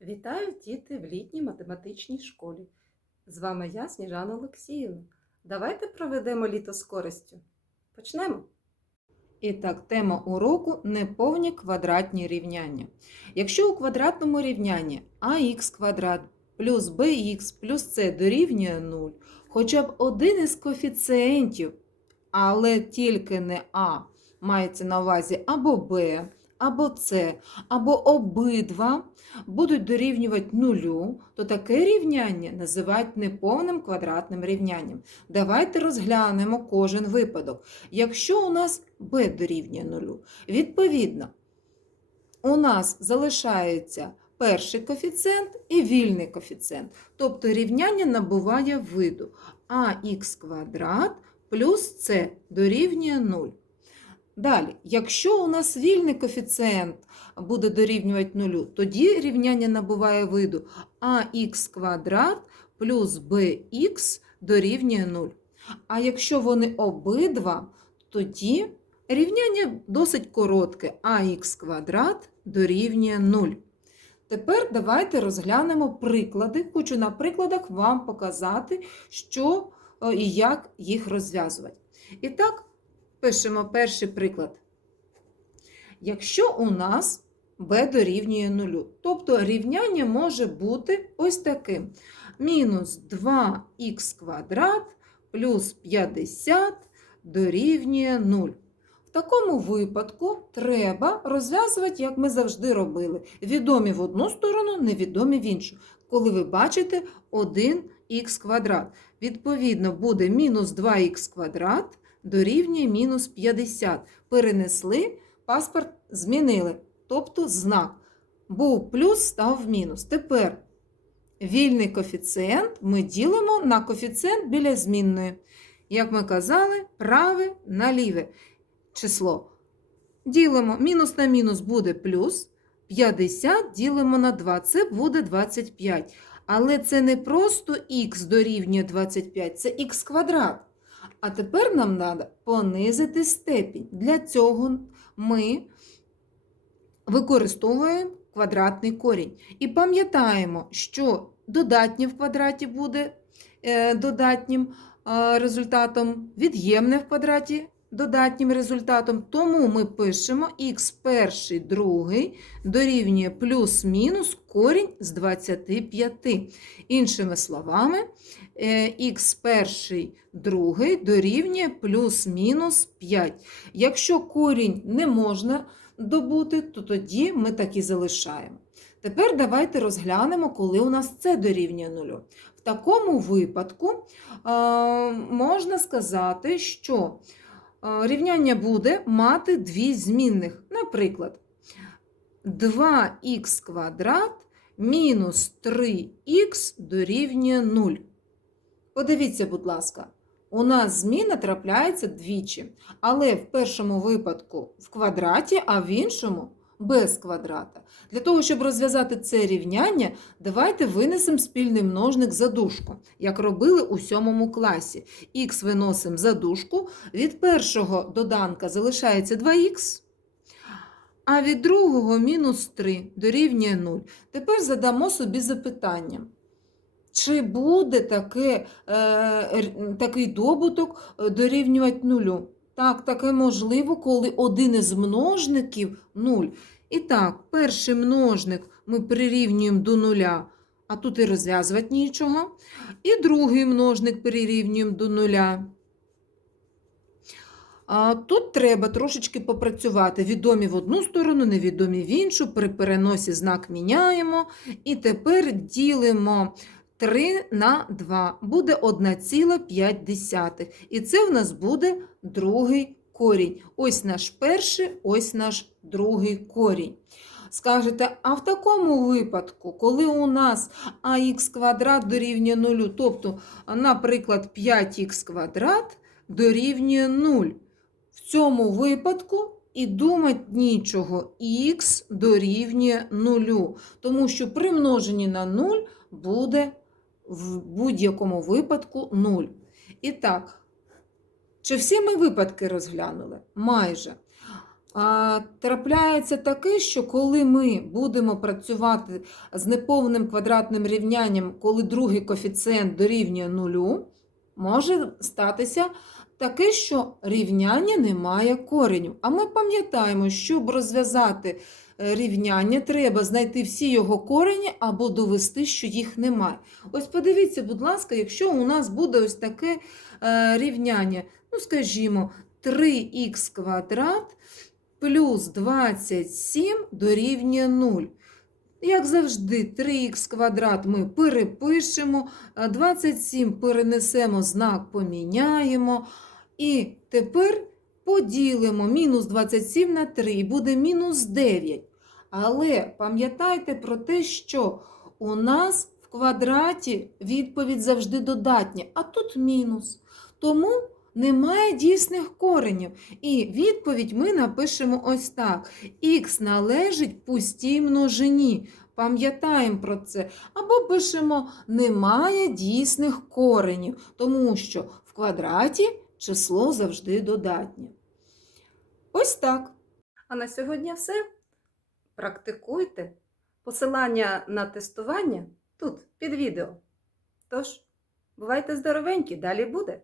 Вітаю діти в літній математичній школі. З вами я, Сніжана Олексіївна. Давайте проведемо літо з користю. Почнемо. І так, тема уроку неповні квадратні рівняння. Якщо у квадратному рівнянні ax квадрат плюс bx плюс c дорівнює 0, хоча б один із коефіцієнтів, але тільки не а, мається на увазі або b, або c, або обидва будуть дорівнювати нулю, то таке рівняння називають неповним квадратним рівнянням. Давайте розглянемо кожен випадок. Якщо у нас b дорівнює нулю, відповідно, у нас залишається перший коефіцієнт і вільний коефіцієнт. Тобто рівняння набуває виду ax квадрат плюс c дорівнює 0. Далі, якщо у нас вільний коефіцієнт буде дорівнювати нулю, тоді рівняння набуває виду ax квадрат плюс bx дорівнює 0. А якщо вони обидва, тоді рівняння досить коротке ax квадрат дорівнює 0. Тепер давайте розглянемо приклади. Хочу на прикладах вам показати, що е, і як їх розв'язувати. І так, пишемо перший приклад. Якщо у нас b дорівнює 0, тобто рівняння може бути ось таким. Мінус 2х квадрат плюс 50 дорівнює 0. В такому випадку треба розв'язувати, як ми завжди робили. Відомі в одну сторону, невідомі в іншу. Коли ви бачите 1х квадрат. Відповідно, буде мінус 2х квадрат дорівнює мінус 50. Перенесли, паспорт змінили, тобто знак. Був плюс, став мінус. Тепер вільний коефіцієнт ми ділимо на коефіцієнт біля змінної. Як ми казали, праве на ліве число. Ділимо мінус на мінус буде плюс. 50 ділимо на 2, це буде 25. Але це не просто х дорівнює 25, це х квадрат. А тепер нам треба понизити степінь. Для цього ми використовуємо квадратний корінь. І пам'ятаємо, що додатнє в квадраті буде е, додатнім результатом, від'ємне в квадраті додатнім результатом. Тому ми пишемо х перший другий дорівнює плюс-мінус корінь з 25. Іншими словами, е, х перший другий дорівнює плюс-мінус 5. Якщо корінь не можна добути, то тоді ми так і залишаємо. Тепер давайте розглянемо, коли у нас це дорівнює нулю. В такому випадку е, можна сказати, що рівняння буде мати дві змінних. Наприклад, 2х квадрат мінус 3х дорівнює 0. Подивіться, будь ласка, у нас зміна трапляється двічі, але в першому випадку в квадраті, а в іншому без квадрата. Для того, щоб розв'язати це рівняння, давайте винесемо спільний множник за дужку, як робили у сьомому класі. Х виносимо за дужку, від першого доданка залишається 2х, а від другого мінус 3 дорівнює 0. Тепер задамо собі запитання. Чи буде таке, е, такий добуток е, дорівнювати нулю? Так, таке можливо, коли один із множників 0. І так, перший множник ми прирівнюємо до нуля, а тут і розв'язувати нічого. І другий множник прирівнюємо до нуля. А тут треба трошечки попрацювати. Відомі в одну сторону, невідомі в іншу. При переносі знак міняємо. І тепер ділимо 3 на 2. Буде 1,5. І це в нас буде другий корінь. Ось наш перший, ось наш другий корінь. Скажете, а в такому випадку, коли у нас ах квадрат дорівнює 0, тобто, наприклад, 5х квадрат дорівнює 0. В цьому випадку і думати нічого, х дорівнює 0, тому що при множенні на 0 буде в будь-якому випадку 0. І так, чи всі ми випадки розглянули? Майже. а, трапляється таке, що коли ми будемо працювати з неповним квадратним рівнянням, коли другий коефіцієнт дорівнює нулю, може статися таке, що рівняння не має кореню. А ми пам'ятаємо, щоб розв'язати е, рівняння, треба знайти всі його корені або довести, що їх немає. Ось подивіться, будь ласка, якщо у нас буде ось таке е, рівняння, ну скажімо, 3х квадрат плюс 27 дорівнює 0. Як завжди, 3х квадрат ми перепишемо, 27 перенесемо, знак поміняємо. І тепер поділимо мінус 27 на 3 і буде мінус 9. Але пам'ятайте про те, що у нас в квадраті відповідь завжди додатня, а тут мінус. Тому немає дійсних коренів. І відповідь ми напишемо ось так. Х належить пустій множині. Пам'ятаємо про це. Або пишемо немає дійсних коренів, тому що в квадраті число завжди додатнє. Ось так. А на сьогодні все. Практикуйте. Посилання на тестування тут, під відео. Тож, бувайте здоровенькі, далі буде.